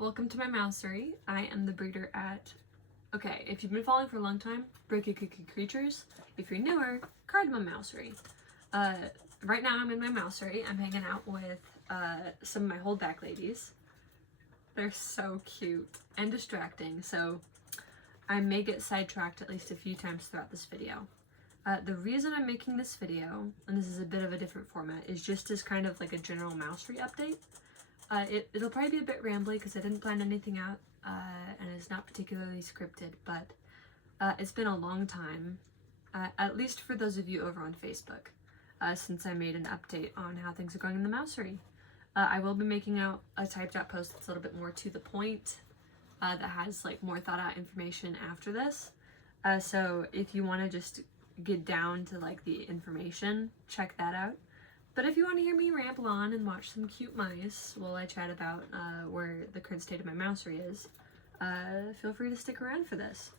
Welcome to my Mousery. I am the breeder at, okay, if you've been following for a long time, Breaky Cookie Creatures. If you're newer, Cardamom Mousery. Right now I'm in my Mousery. I'm hanging out with some of my holdback ladies. They're so cute and distracting, so I may get sidetracked at least a few times throughout this video. The reason I'm making this video, and this is a bit of a different format, is just as kind of like a general Mousery update. It'll probably be a bit rambly because I didn't plan anything out and it's not particularly scripted, but it's been a long time, at least for those of you over on Facebook, since I made an update on how things are going in the Mousery. I will be making out a typed out post that's a little bit more to the point, that has like more thought out information after this. So if you want to just get down to like the information, check that out. But if you want to hear me ramble on and watch some cute mice while I chat about where the current state of my Mousery is, feel free to stick around for this.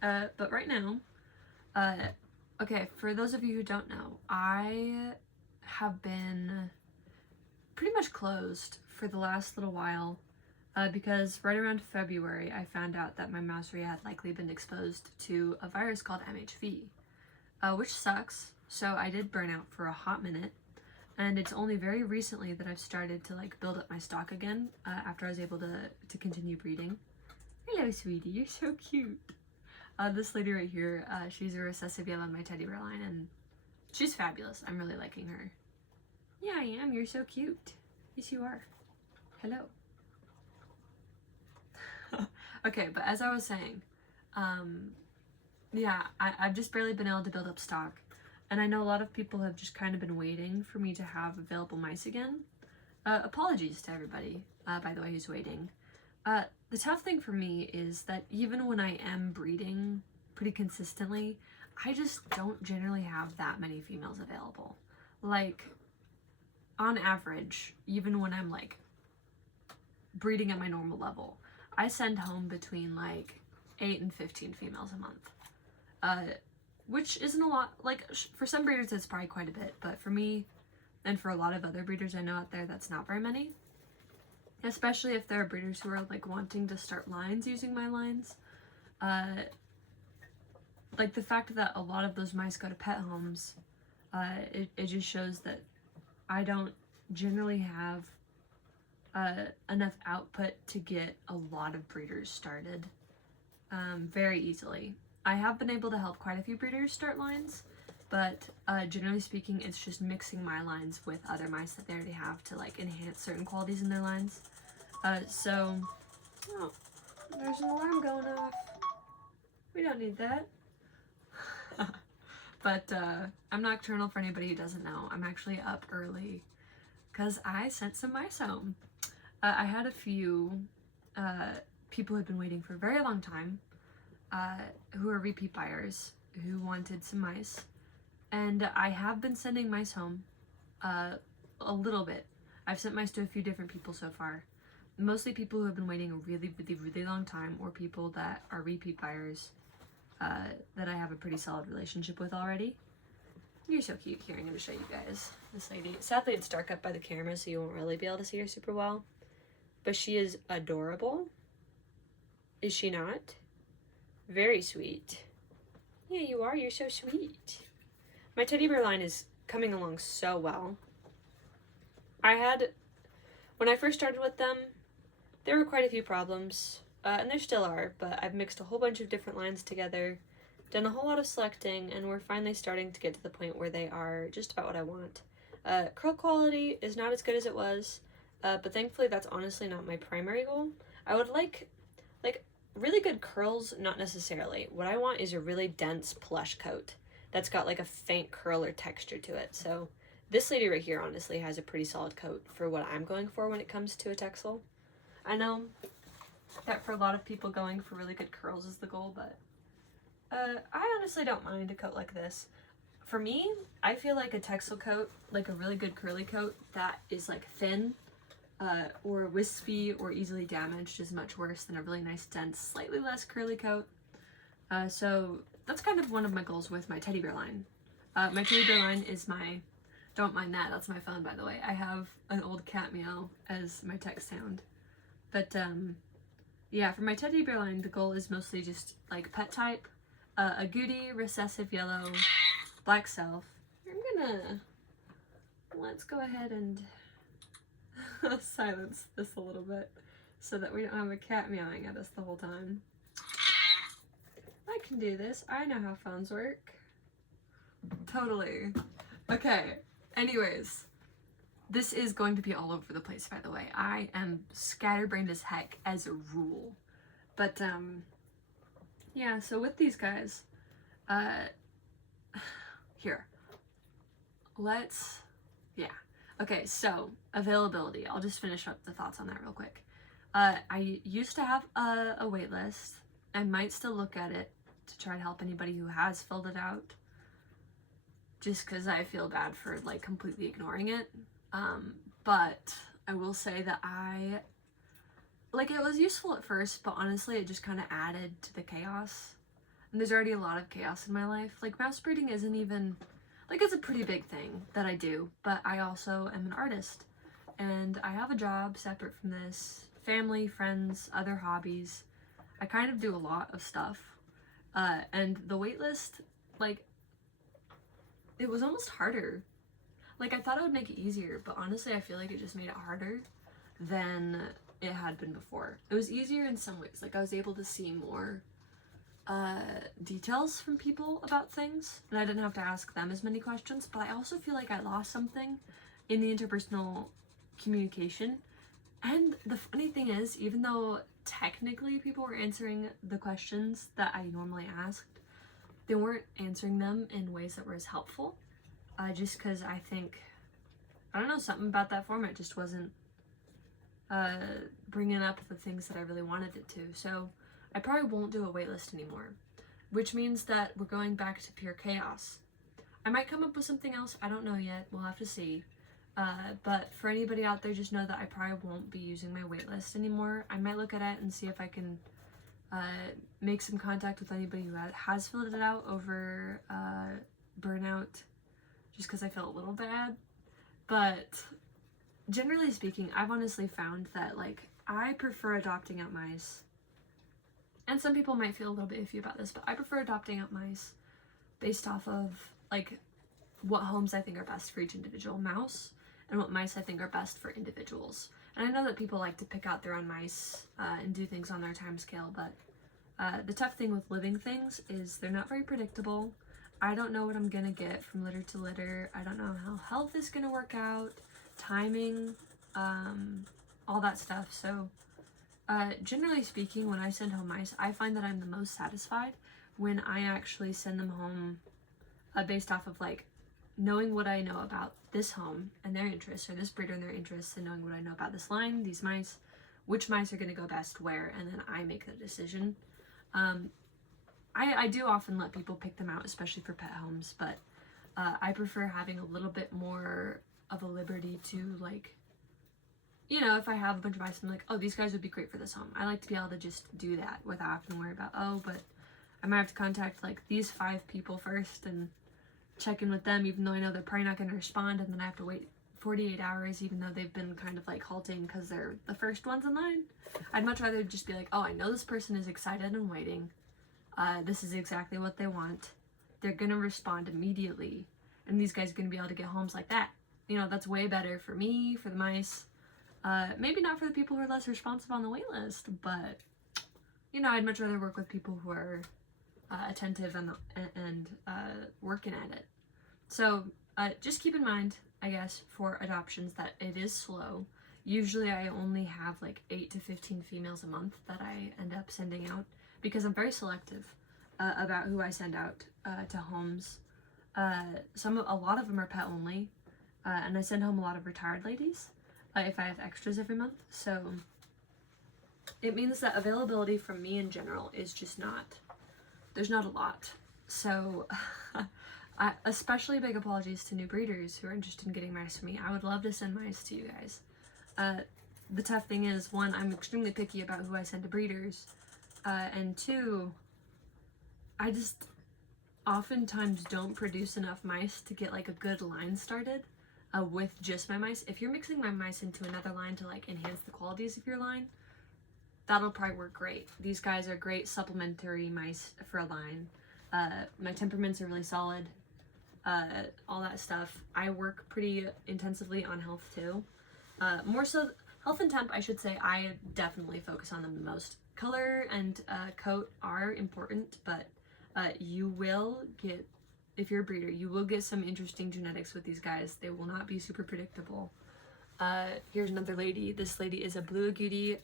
But right now, okay, for those of you who don't know, I have been pretty much closed for the last little while because right around February I found out that my Mousery had likely been exposed to a virus called MHV, which sucks. So I did burn out for a hot minute, and it's only very recently that I've started to like build up my stock again after I was able to continue breeding. Hello, sweetie, you're so cute. This lady right here, she's a recessive yellow in my teddy bear line, and she's fabulous. I'm really liking her. Yeah, I am. You're so cute. Yes, you are. Hello. Okay, but as I was saying, yeah, I've just barely been able to build up stock. And I know a lot of people have just kind of been waiting for me to have available mice again. Apologies to everybody, by the way, who's waiting. The tough thing for me is that even when I am breeding pretty consistently, I just don't generally have that many females available. Like, on average, even when I'm like breeding at my normal level, I send home between like 8 and 15 females a month. Which isn't a lot. Like, for some breeders it's probably quite a bit, but for me and for a lot of other breeders I know out there, that's not very many. Especially if there are breeders who are like wanting to start lines using my lines. Like the fact that a lot of those mice go to pet homes, it just shows that I don't generally have enough output to get a lot of breeders started very easily. I have been able to help quite a few breeders start lines, but generally speaking, it's just mixing my lines with other mice that they already have to like enhance certain qualities in their lines. So, oh, there's an alarm going off. We don't need that. But I'm nocturnal for anybody who doesn't know. I'm actually up early because I sent some mice home. I had a few people who had been waiting for a very long time, who are repeat buyers who wanted some mice, and I have been sending mice home a little bit. I've sent mice to a few different people so far, mostly people who have been waiting a really long time, or people that are repeat buyers that I have a pretty solid relationship with already. You're so cute. Here, I'm going to show you guys this lady. Sadly it's dark up by the camera, so you won't really be able to see her super well, but she is adorable. Is she not? Very sweet. Yeah, you are. You're so sweet. My teddy bear line is coming along so well. When I first started with them, there were quite a few problems, and there still are, but I've mixed a whole bunch of different lines together, done a whole lot of selecting, and we're finally starting to get to the point where they are just about what I want. Curl quality is not as good as it was, but thankfully that's honestly not my primary goal. I would like really good curls, not necessarily. What I want is a really dense plush coat that's got like a faint curl or texture to it. So this lady right here honestly has a pretty solid coat for what I'm going for when it comes to a Texel. I know that for a lot of people going for really good curls is the goal, but I honestly don't mind a coat like this. For me, I feel like a Texel coat, like a really good curly coat that is like thin, or wispy or easily damaged, is much worse than a really nice dense, slightly less curly coat. So that's kind of one of my goals with my teddy bear line. My teddy bear line is my, don't mind that, that's my phone by the way. I have an old cat meow as my text sound. But yeah, for my teddy bear line, the goal is mostly just like pet type, a Goody, recessive yellow, black self. Let's go ahead and silence this a little bit so that we don't have a cat meowing at us the whole time. I can do this. I know how phones work. Totally. Okay, anyways. This is going to be all over the place, by the way. I am scatterbrained as heck as a rule. But, yeah, so with these guys, here. Yeah. Okay, so, availability. I'll just finish up the thoughts on that real quick. I used to have a wait list. I might still look at it to try to help anybody who has filled it out. Just because I feel bad for, like, completely ignoring it. But I will say that it was useful at first, but honestly it just kind of added to the chaos. And there's already a lot of chaos in my life. Like, mouse breeding isn't even, like, it's a pretty big thing that I do, but I also am an artist. And I have a job separate from this, family, friends, other hobbies. I kind of do a lot of stuff. And the waitlist, like, it was almost harder. Like, I thought it would make it easier, but honestly, I feel like it just made it harder than it had been before. It was easier in some ways. Like, I was able to see more details from people about things, and I didn't have to ask them as many questions, but I also feel like I lost something in the interpersonal communication. And the funny thing is, even though technically people were answering the questions that I normally asked, they weren't answering them in ways that were as helpful. Just because I think, I don't know, something about that format just wasn't bringing up the things that I really wanted it to. So I probably won't do a waitlist anymore, which means that we're going back to pure chaos. I might come up with something else. I don't know yet. We'll have to see. But for anybody out there, just know that I probably won't be using my waitlist anymore. I might look at it and see if I can make some contact with anybody who has filled it out over burnout, just because I felt a little bad. But generally speaking, I've honestly found that, like, I prefer adopting out mice. And some people might feel a little bit iffy about this, but I prefer adopting out mice based off of, like, what homes I think are best for each individual mouse and what mice I think are best for individuals. And I know that people like to pick out their own mice and do things on their time scale, but the tough thing with living things is they're not very predictable. I don't know what I'm gonna get from litter to litter. I don't know how health is gonna work out, timing, all that stuff. So generally speaking, when I send home mice, I find that I'm the most satisfied when I actually send them home based off of, like, knowing what I know about this home and their interests, or this breeder and their interests, and knowing what I know about this line, these mice, which mice are gonna go best where, and then I make the decision. I do often let people pick them out, especially for pet homes, but I prefer having a little bit more of a liberty to, like, you know, if I have a bunch of mice, I'm like, oh, these guys would be great for this home. I like to be able to just do that without having to worry about, oh, but I might have to contact, like, these 5 people first and check in with them, even though I know they're probably not going to respond, and then I have to wait 48 hours, even though they've been kind of, like, halting because they're the first ones in line. I'd much rather just be like, oh, I know this person is excited and waiting. This is exactly what they want. They're going to respond immediately, and these guys are going to be able to get homes like that. You know, that's way better for me, for the mice. Maybe not for the people who are less responsive on the wait list, but, you know, I'd much rather work with people who are attentive and working at it. So just keep in mind, I guess, for adoptions that it is slow. Usually I only have like 8 to 15 females a month that I end up sending out because I'm very selective about who I send out to homes. A lot of them are pet only, and I send home a lot of retired ladies if I have extras every month. So it means that availability from me in general is just not, there's not a lot. So especially big apologies to new breeders who are interested in getting mice from me. I would love to send mice to you guys. The tough thing is, 1, I'm extremely picky about who I send to breeders, and 2, I just oftentimes don't produce enough mice to get like a good line started with just my mice. If you're mixing my mice into another line to like enhance the qualities of your line, that'll probably work great. These guys are great supplementary mice for a line. My temperaments are really solid. All that stuff. I work pretty intensively on health too. More so, health and temp, I should say, I definitely focus on them the most. Color and coat are important, but you will get, if you're a breeder, you will get some interesting genetics with these guys. They will not be super predictable. Here's another lady. This lady is a blue agouti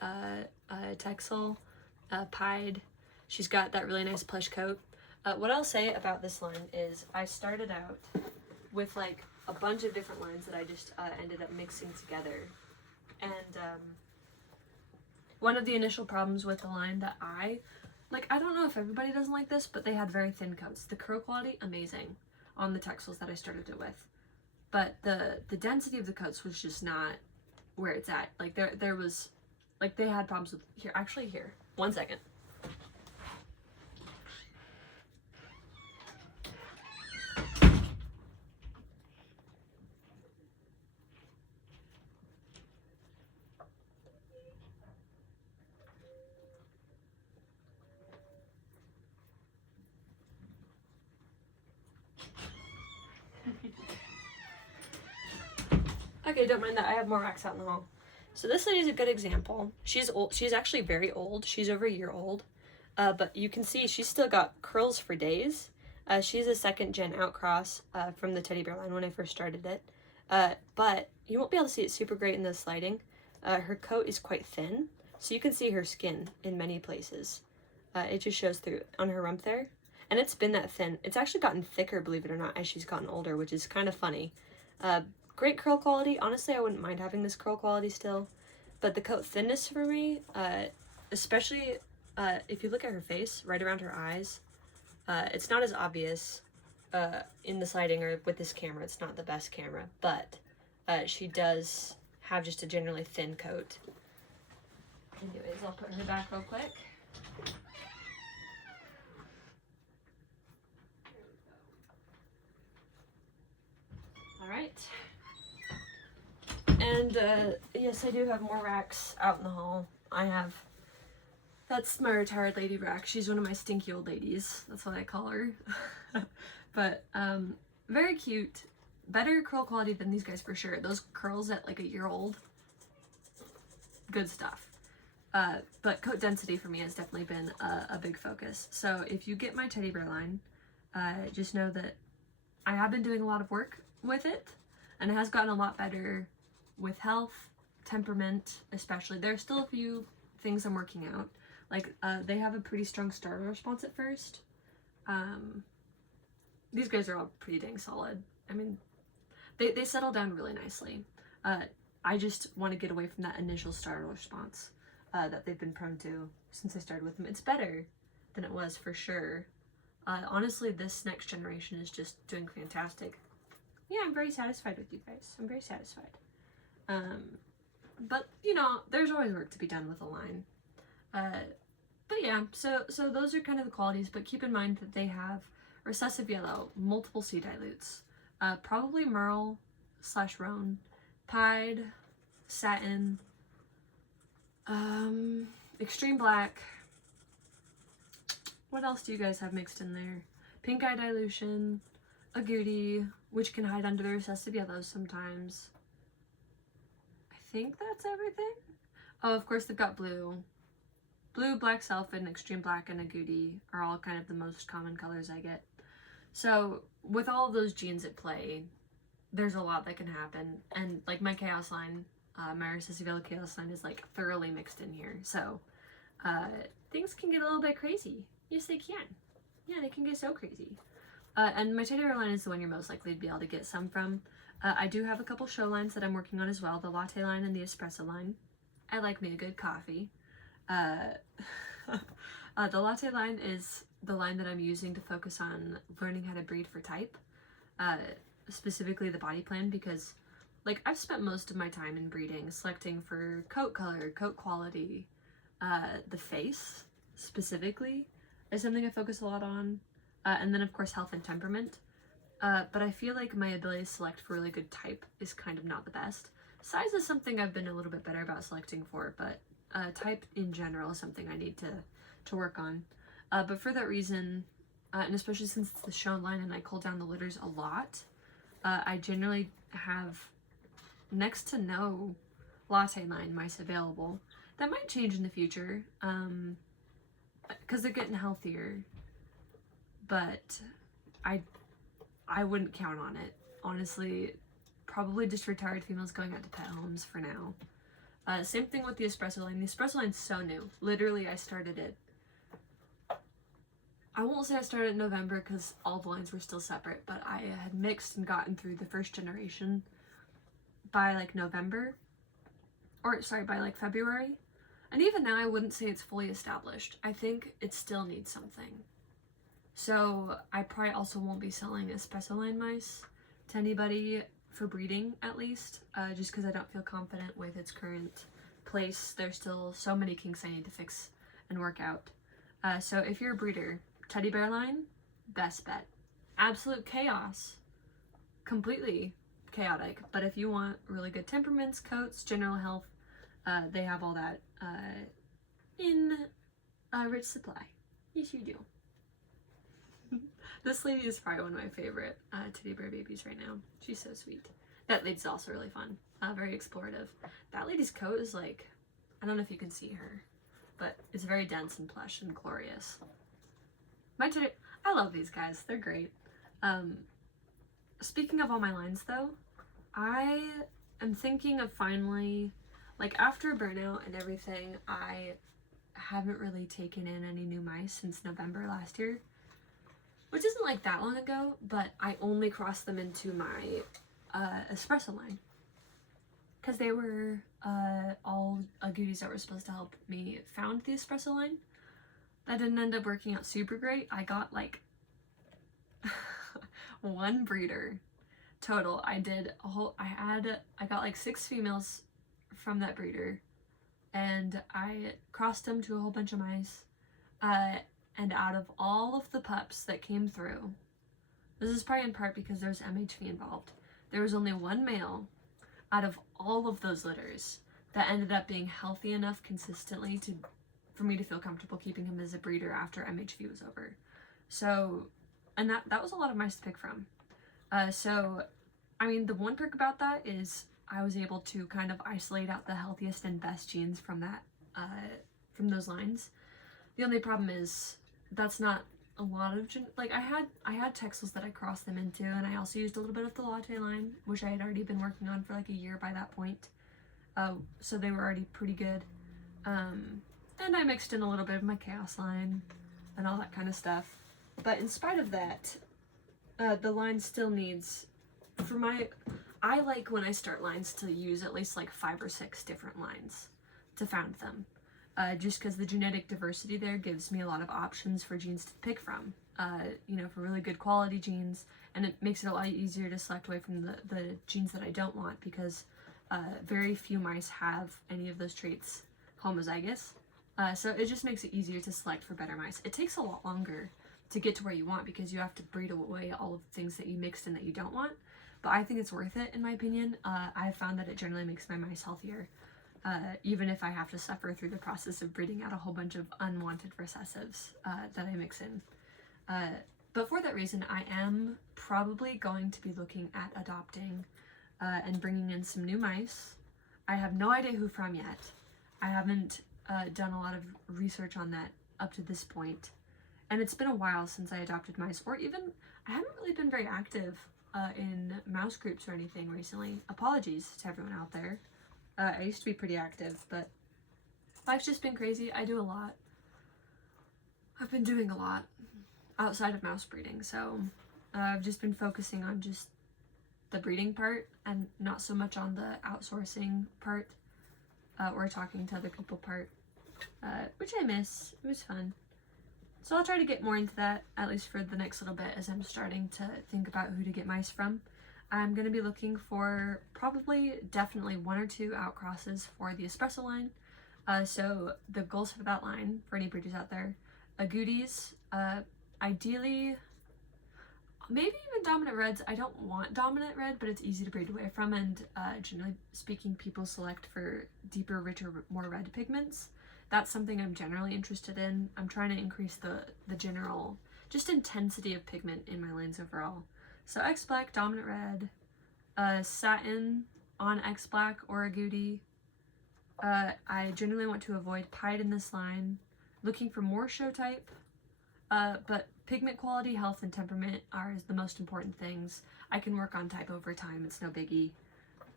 Texel pied. She's got that really nice plush coat. What I'll say about this line is I started out with like a bunch of different lines that I just ended up mixing together. And one of the initial problems with the line that I don't know if everybody doesn't like this, but they had very thin coats. The curl quality, amazing on the Texels that I started it with. But the density of the coats was just not where it's at. Like there was, like they had problems with, here, 1 second. Okay, don't mind that. I have more racks out in the hall. So this lady's a good example. She's old. She's actually very old. She's over a year old. But you can see she's still got curls for days. She's a second gen outcross from the teddy bear line when I first started it. But you won't be able to see it super great in this lighting. Her coat is quite thin, so you can see her skin in many places. It just shows through on her rump there. And it's been that thin. It's actually gotten thicker, believe it or not, as she's gotten older, which is kind of funny. Great curl quality. Honestly, I wouldn't mind having this curl quality still. But the coat thinness for me, especially if you look at her face, right around her eyes, it's not as obvious in this lighting or with this camera. It's not the best camera, but she does have just a generally thin coat. Anyways, I'll put her back real quick. All right. And yes, I do have more racks out in the hall. That's my retired lady rack. She's one of my stinky old ladies. That's what I call her. But very cute. Better curl quality than these guys for sure. Those curls at like a year old, good stuff. But coat density for me has definitely been a big focus. So if you get my teddy bear line, just know that I have been doing a lot of work with it, and it has gotten a lot better with health, temperament, especially. There are still a few things I'm working out. Like, they have a pretty strong starter response at first. These guys are all pretty dang solid. I mean, they settle down really nicely. I just want to get away from that initial starter response that they've been prone to since I started with them. It's better than it was for sure. Honestly, this next generation is just doing fantastic. Yeah, I'm very satisfied with you guys. I'm very satisfied. But you know, there's always work to be done with a line. But yeah, so those are kind of the qualities, but keep in mind that they have recessive yellow, multiple C dilutes, probably Merle / Roan, pied, satin, extreme black. What else do you guys have mixed in there? Pink eye dilution, agouti, which can hide under the recessive yellows sometimes. I think that's everything. Oh, of course they've got blue. Blue, black selfin, extreme black, and agouti are all kind of the most common colors I get. So with all of those genes at play, there's a lot that can happen. And like my chaos line, my recessive yellow chaos line is like thoroughly mixed in here. So things can get a little bit crazy. Yes, they can. Yeah, they can get so crazy. And my teddy bear line is the one you're most likely to be able to get some from. I do have a couple show lines that I'm working on as well, the latte line and the espresso line. I like me a good coffee. The latte line is the line that I'm using to focus on learning how to breed for type, specifically the body plan, because like I've spent most of my time in breeding selecting for coat color, coat quality, the face specifically is something I focus a lot on, and then of course health and temperament. But I feel like my ability to select for really good type is kind of not the best. Size is something I've been a little bit better about selecting for, but type in general is something I need to work on. But for that reason, and especially since it's the shown line and I cull down the litters a lot, I generally have next to no latte line mice available. That might change in the future, because they're getting healthier, but I wouldn't count on it. Honestly, probably just retired females going out to pet homes for now. Same thing with the espresso line. The espresso line's so new. Literally, I started it. I won't say I started in November because all the lines were still separate, but I had mixed and gotten through the first generation by like November, or sorry, by like February. And even now, I wouldn't say it's fully established. I think it still needs something. So I probably also won't be selling espresso line mice to anybody for breeding, at least, just because I don't feel confident with its current place. There's still so many kinks I need to fix and work out. So if you're a breeder, teddy bear line, best bet. Absolute chaos. Completely chaotic. But if you want really good temperaments, coats, general health, they have all that in rich supply. Yes, you do. This lady is probably one of my favorite teddy bear babies right now. She's so sweet. That lady's also really fun. Very explorative. That lady's coat is like, I don't know if you can see her, but it's very dense and plush and glorious. I love these guys. They're great. Speaking of all my lines though, I am thinking of finally, like after burnout and everything, I haven't really taken in any new mice since November last year. Which isn't like that long ago, but I only crossed them into my espresso line. Because they were all goodies that were supposed to help me found the espresso line. That didn't end up working out super great. I got like one breeder total. I got like 6 females from that breeder. And I crossed them to a whole bunch of mice. And out of all of the pups that came through, this is probably in part because there's MHV involved, there was only one male out of all of those litters that ended up being healthy enough consistently for me to feel comfortable keeping him as a breeder after MHV was over. So, and that was a lot of mice to pick from. So, I mean, the one perk about that is I was able to kind of isolate out the healthiest and best genes from from those lines. The only problem is that's not a lot of like I had Texels that I crossed them into, and I also used a little bit of the latte line, which I had already been working on for like a year by that point. So they were already pretty good. And I mixed in a little bit of my chaos line and all that kind of stuff. But in spite of that, the line still needs, I like when I start lines to use at least like 5 or 6 different lines to found them. Just because the genetic diversity there gives me a lot of options for genes to pick from, for really good quality genes, and it makes it a lot easier to select away from the genes that I don't want, because very few mice have any of those traits homozygous, so it just makes it easier to select for better mice. It takes a lot longer to get to where you want because you have to breed away all of the things that you mixed in that you don't want, but I think it's worth it in my opinion. I've found that it generally makes my mice healthier. Even if I have to suffer through the process of breeding out a whole bunch of unwanted recessives that I mix in. But for that reason, I am probably going to be looking at adopting and bringing in some new mice. I have no idea who from yet. I haven't done a lot of research on that up to this point. And it's been a while since I adopted mice, or even, I haven't really been very active in mouse groups or anything recently. Apologies to everyone out there. I used to be pretty active, but life's just been crazy. I do a lot. I've been doing a lot outside of mouse breeding, so I've just been focusing on just the breeding part and not so much on the outsourcing part or talking to other people part, which I miss. It was fun. So I'll try to get more into that, at least for the next little bit, as I'm starting to think about who to get mice from. I'm going to be looking for definitely 1 or 2 outcrosses for the espresso line. So the goals for that line, for any breeders out there, goodies, ideally, maybe even dominant reds. I don't want dominant red, but it's easy to braid away from, and generally speaking, people select for deeper, richer, more red pigments. That's something I'm generally interested in. I'm trying to increase the general just intensity of pigment in my lines overall. So X black, dominant red, satin on X black or agouti. I generally want to avoid pied in this line. Looking for more show type, but pigment quality, health, and temperament are the most important things. I can work on type over time, it's no biggie.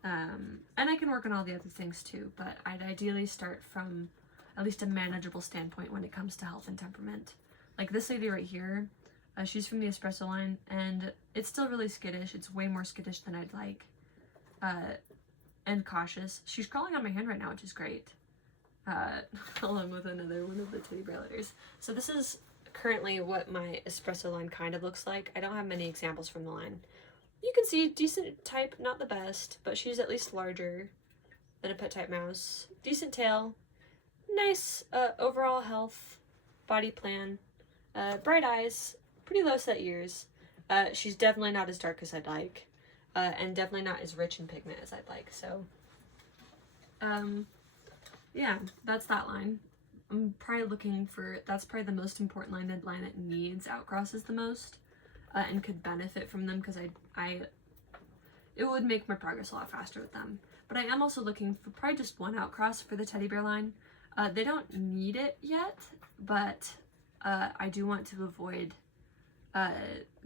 And I can work on all the other things too, but I'd ideally start from at least a manageable standpoint when it comes to health and temperament. Like this lady right here, she's from the espresso line, and it's still really skittish. It's way more skittish than I'd like, and cautious. She's crawling on my hand right now, which is great, along with another one of the teddy bear letters. So this is currently what my espresso line kind of looks like. I don't have many examples from the line. You can see decent type, not the best, but she's at least larger than a pet type mouse. Decent tail, nice overall health, body plan, bright eyes, pretty low set ears. She's definitely not as dark as I'd like, and definitely not as rich in pigment as I'd like. So yeah, that's that line. I'm probably looking for, that's probably the most important line that needs outcrosses the most, and could benefit from them, because it would make my progress a lot faster with them. But I am also looking for probably just one outcross for the teddy bear line. They don't need it yet, but I do want to avoid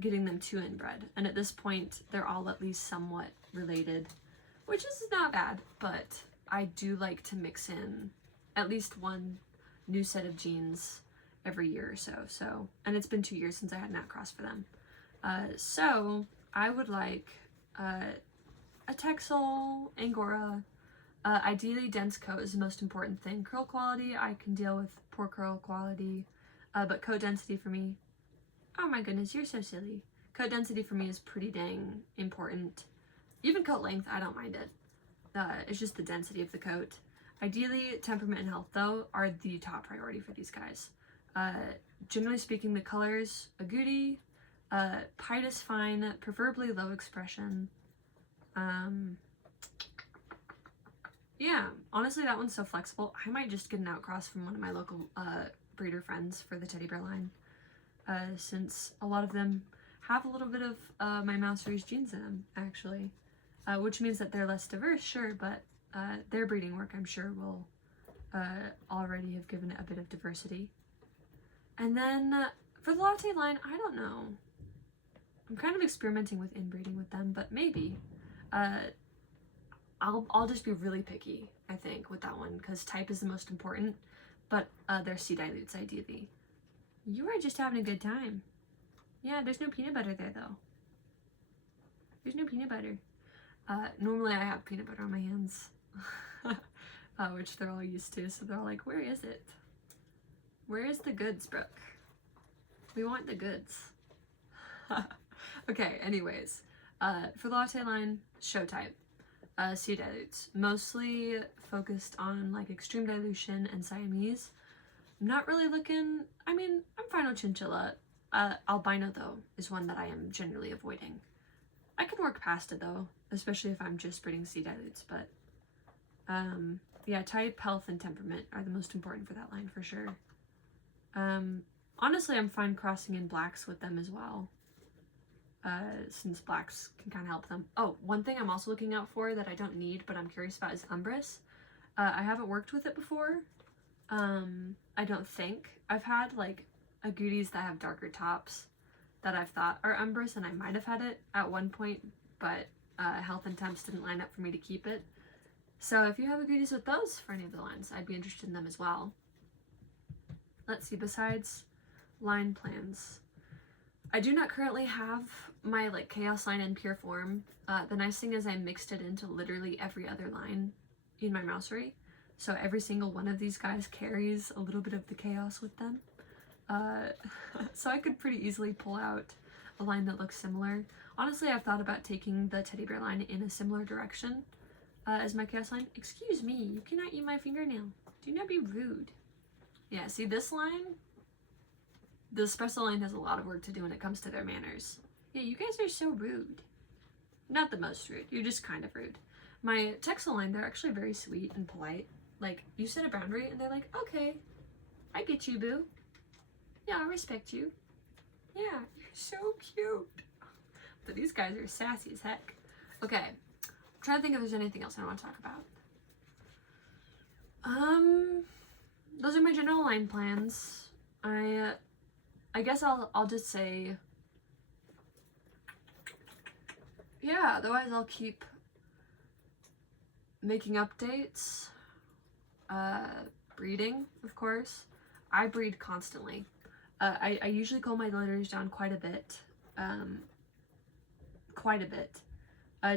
getting them too inbred. And at this point, they're all at least somewhat related, which is not bad, but I do like to mix in at least one new set of genes every year or so. And it's been 2 years since I had an outcross for them. So I would like a Texel, Angora, ideally dense coat is the most important thing. Curl quality, I can deal with poor curl quality, but coat density for me, oh my goodness, you're so silly. Coat density for me is pretty dang important. Even coat length, I don't mind it. It's just the density of the coat. Ideally, temperament and health, though, are the top priority for these guys. Generally speaking, the colors, agouti, pied is fine, preferably low expression. Yeah, honestly, that one's so flexible. I might just get an outcross from one of my local breeder friends for the teddy bear line, since a lot of them have a little bit of my Mousery's genes in them, actually, which means that they're less diverse, sure, but their breeding work, I'm sure, will already have given it a bit of diversity. And then for the latte line, I don't know. I'm kind of experimenting with inbreeding with them, but maybe. I'll just be really picky, I think, with that one, because type is the most important, but they're C dilutes, ideally. You are just having a good time. Yeah, there's no peanut butter there, though. There's no peanut butter. Normally I have peanut butter on my hands, which they're all used to, so they're all like, where is it? Where is the goods, Brooke? We want the goods. Okay, anyways, for the latte line, show type, C dilutes, mostly focused on like extreme dilution and Siamese. I'm not really looking, I mean, I'm fine with chinchilla. Albino, though, is one that I am generally avoiding. I can work past it, though, especially if I'm just breeding C dilutes, but yeah, type, health, and temperament are the most important for that line, for sure. Honestly, I'm fine crossing in blacks with them as well, since blacks can kind of help them. Oh, one thing I'm also looking out for that I don't need, but I'm curious about, is Umbris. I haven't worked with it before. I don't think. I've had, like, agoutis that have darker tops that I've thought are Umbris, and I might have had it at one point, but health and temps didn't line up for me to keep it. So if you have agoutis with those for any of the lines, I'd be interested in them as well. Let's see, besides line plans, I do not currently have my like chaos line in pure form. The nice thing is I mixed it into literally every other line in my Mousery, so every single one of these guys carries a little bit of the chaos with them. So I could pretty easily pull out a line that looks similar. Honestly, I've thought about taking the teddy bear line in a similar direction as my chaos line. Excuse me, you cannot eat my fingernail. Do not be rude. Yeah, see this line? The espresso line has a lot of work to do when it comes to their manners. Yeah, you guys are so rude. Not the most rude. You're just kind of rude. My Texel line, they're actually very sweet and polite. Like, you set a boundary and they're like, okay, I get you, boo. Yeah, I respect you. Yeah, you're so cute. But these guys are sassy as heck. Okay, I'm trying to think if there's anything else I want to talk about. Those are my general line plans. I guess I'll just say, yeah, otherwise I'll keep making updates. Breeding, of course. I breed constantly. I usually cull my litters down quite a bit.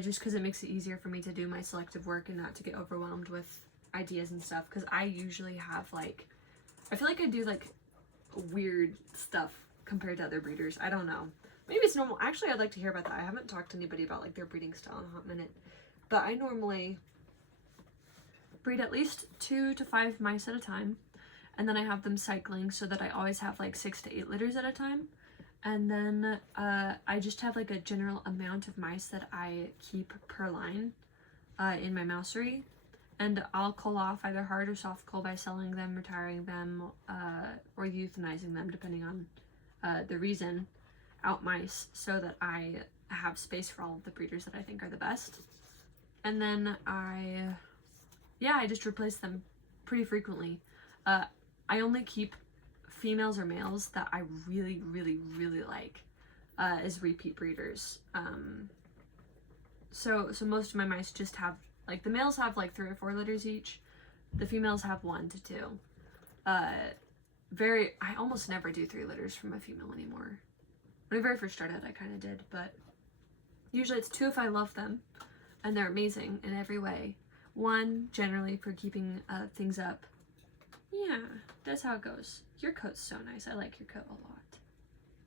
Just because it makes it easier for me to do my selective work and not to get overwhelmed with ideas and stuff. Because I usually have, like, I feel like I do, like, weird stuff compared to other breeders. I don't know. Maybe it's normal. Actually, I'd like to hear about that. I haven't talked to anybody about, like, their breeding style in a hot minute. But I normally breed at least 2 to 5 mice at a time. And then I have them cycling so that I always have, like, 6 to 8 litters at a time. And then I just have, like, a general amount of mice that I keep per line in my Mousery. And I'll cull off either hard or soft cull by selling them, retiring them, or euthanizing them, depending on the reason, out mice, so that I have space for all of the breeders that I think are the best. And then I just replace them pretty frequently. I only keep females or males that I really, really, really like as repeat breeders. So most of my mice just have, like, the males have like 3 or 4 litters each. The females have 1 to 2. I almost never do 3 litters from a female anymore. When I very first started, I kind of did, but usually it's 2 if I love them, and they're amazing in every way. 1 generally for keeping things up. Yeah, that's how it goes. Your coat's so nice. I like your coat a lot.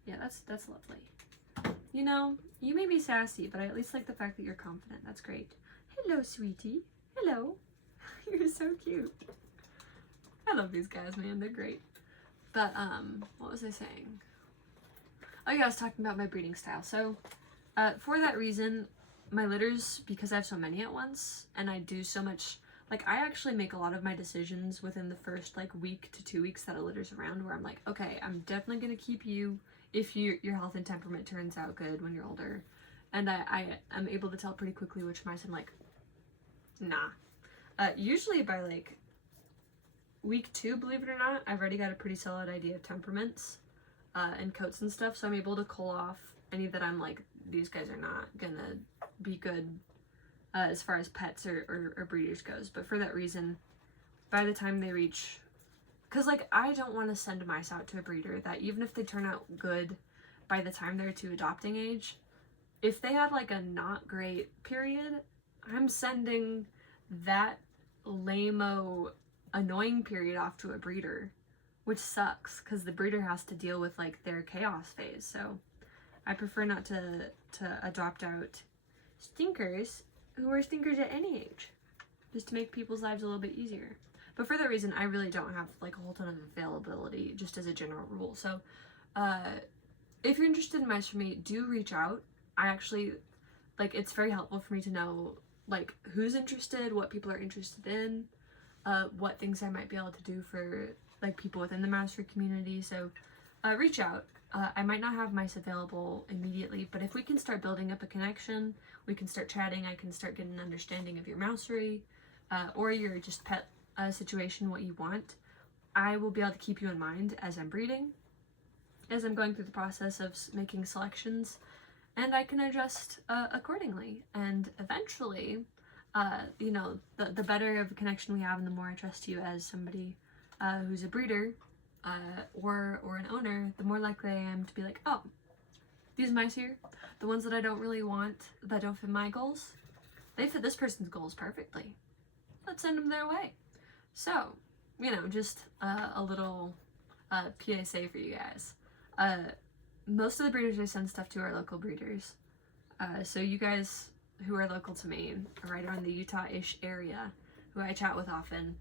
Yeah, that's lovely. You know, you may be sassy, but I at least like the fact that you're confident. That's great. Hello, sweetie. Hello. You're so cute. I love these guys, man. They're great. But, what was I saying? Oh yeah, I was talking about my breeding style. So, for that reason, my litters, because I have so many at once, and I do so much, like, I actually make a lot of my decisions within the first, like, week to 2 weeks that a litter's around, where I'm like, okay, I'm definitely gonna keep you if your health and temperament turns out good when you're older. And I am able to tell pretty quickly which mice I'm like, nah. Usually by, like, week 2, believe it or not, I've already got a pretty solid idea of temperaments and coats and stuff, so I'm able to cull off any that I'm like, these guys are not gonna be good as far as pets or breeders goes. But for that reason, by the time they reach, because, like, I don't want to send mice out to a breeder that, even if they turn out good by the time they're to adopting age, if they had, like, a not great period, I'm sending that lame-o annoying period off to a breeder, which sucks because the breeder has to deal with, like, their chaos phase. So I prefer not to adopt out stinkers who are stinkers at any age, just to make people's lives a little bit easier. But for that reason, I really don't have, like, a whole ton of availability, just as a general rule. So if you're interested in mice for me, do reach out. I actually, like, it's very helpful for me to know, like, who's interested, what people are interested in, what things I might be able to do for, like, people within the Mousery community. So reach out. I might not have mice available immediately, but if we can start building up a connection, we can start chatting, I can start getting an understanding of your Mousery, or your just pet situation, what you want, I will be able to keep you in mind as I'm breeding, as I'm going through the process of making selections, and I can adjust accordingly. And eventually, you know, the better of a connection we have and the more I trust you as somebody who's a breeder or an owner, the more likely I am to be like, oh, these mice here, the ones that I don't really want, that don't fit my goals, they fit this person's goals perfectly. Let's send them their way. So, you know, just a little PSA for you guys. Most of the breeders I send stuff to are local breeders. So you guys who are local to Maine, right around the Utah-ish area, who I chat with often,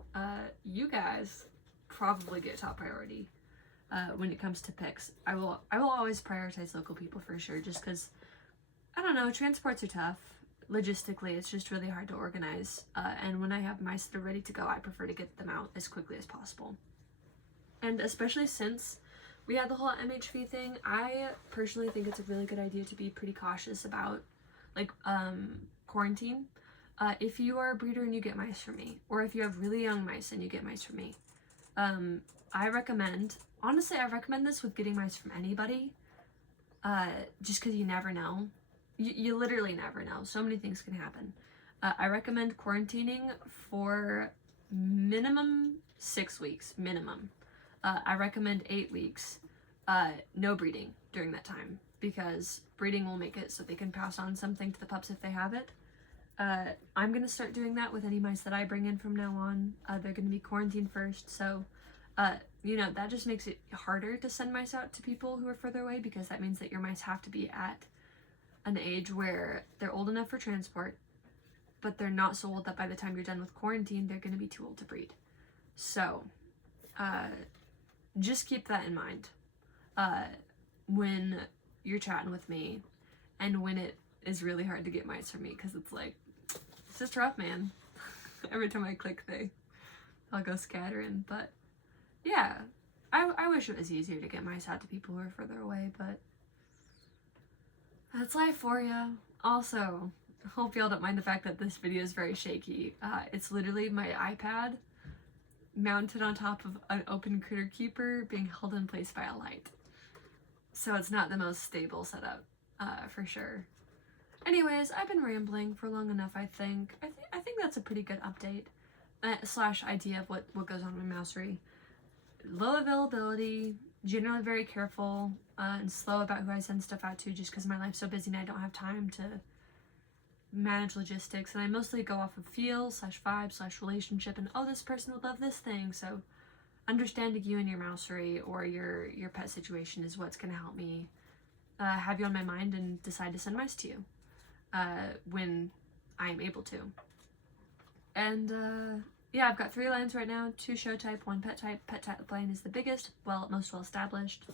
you guys probably get top priority when it comes to picks. I will always prioritize local people for sure, just because I don't know, transports are tough. Logistically, it's just really hard to organize. And when I have mice that are ready to go, I prefer to get them out as quickly as possible. And especially since we had the whole MHV thing, I personally think it's a really good idea to be pretty cautious about, like, quarantine. If you are a breeder and you get mice from me, or if you have really young mice and you get mice from me, I recommend, honestly, I recommend this with getting mice from anybody, just because you never know. You literally never know. So many things can happen. I recommend quarantining for minimum 6 weeks, minimum. I recommend 8 weeks, no breeding during that time, because breeding will make it so they can pass on something to the pups if they have it. I'm going to start doing that with any mice that I bring in from now on. They're going to be quarantined first, so, you know, that just makes it harder to send mice out to people who are further away, because that means that your mice have to be at an age where they're old enough for transport, but they're not so old that by the time you're done with quarantine, they're going to be too old to breed. So, just keep that in mind when you're chatting with me, and when it is really hard to get mice from me, because it's like, it's just rough, man. Every time I click, I'll go scattering. But yeah, I wish it was easier to get mice out to people who are further away, but that's life for you. Also, hope y'all don't mind the fact that this video is very shaky. It's literally my iPad mounted on top of an open critter keeper being held in place by a light. So it's not the most stable setup, for sure. Anyways, I've been rambling for long enough, I think. I think that's a pretty good update, slash idea of what goes on in Mousery. Low availability, generally very careful, and slow about who I send stuff out to, just because my life's so busy and I don't have time to manage logistics, and I mostly go off of feel, slash vibe, slash relationship, and oh, this person would love this thing, so understanding you and your Mousery or your pet situation is what's going to help me have you on my mind and decide to send mice to you when I am able to. And yeah, I've got 3 lines right now, 2 show type, 1 pet type. Pet type line is the biggest, most well established.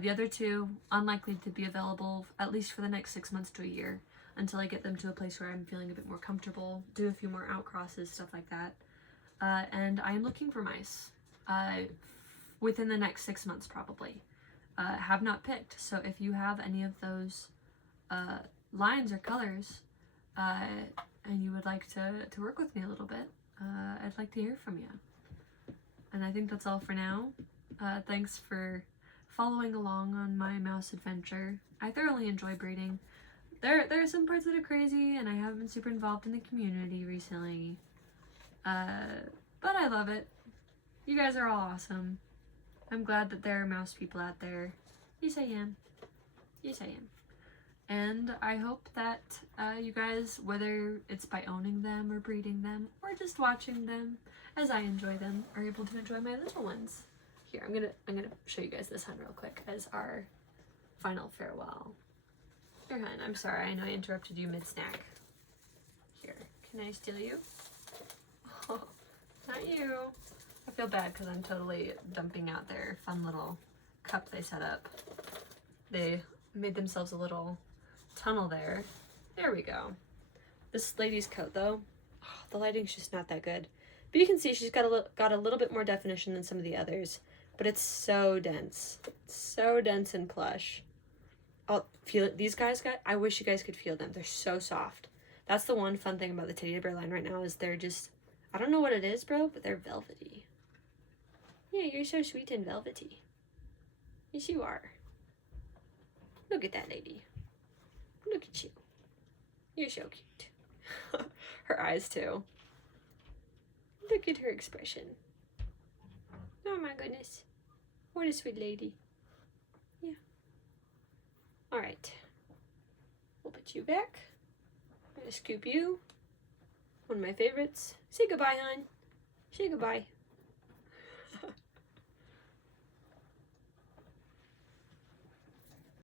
The other 2 unlikely to be available at least for the next 6 months to a year, until I get them to a place where I'm feeling a bit more comfortable, do a few more outcrosses, stuff like that. And I am looking for mice within the next 6 months probably. Have not picked, so if you have any of those lines or colors and you would like to work with me a little bit, I'd like to hear from you. And I think that's all for now. Thanks for following along on my mouse adventure. I thoroughly enjoy breeding. There are some parts that are crazy, and I haven't been super involved in the community recently. But I love it. You guys are all awesome. I'm glad that there are mouse people out there. Yes, I am. Yes, I am. And I hope that you guys, whether it's by owning them or breeding them or just watching them as I enjoy them, are able to enjoy my little ones. Here, I'm gonna show you guys this hun real quick as our final farewell. Here, hun, I'm sorry, I know I interrupted you mid-snack. Here, can I steal you? Oh, not you. I feel bad because I'm totally dumping out their fun little cup they set up. They made themselves a little tunnel there. There we go. This lady's coat, though, the lighting's just not that good. But you can see she's got a little bit more definition than some of the others. But it's so dense. So dense and plush. Oh, feel it. These guys I wish you guys could feel them. They're so soft. That's the one fun thing about the teddy bear line right now is they're just, I don't know what it is, bro, but they're velvety. Yeah, you're so sweet and velvety. Yes, you are. Look at that lady. Look at you. You're so cute. Her eyes, too. Look at her expression. Oh my goodness. What a sweet lady. Yeah. Alright. We'll put you back. I'm gonna scoop you. One of my favorites. Say goodbye, hon. Say goodbye.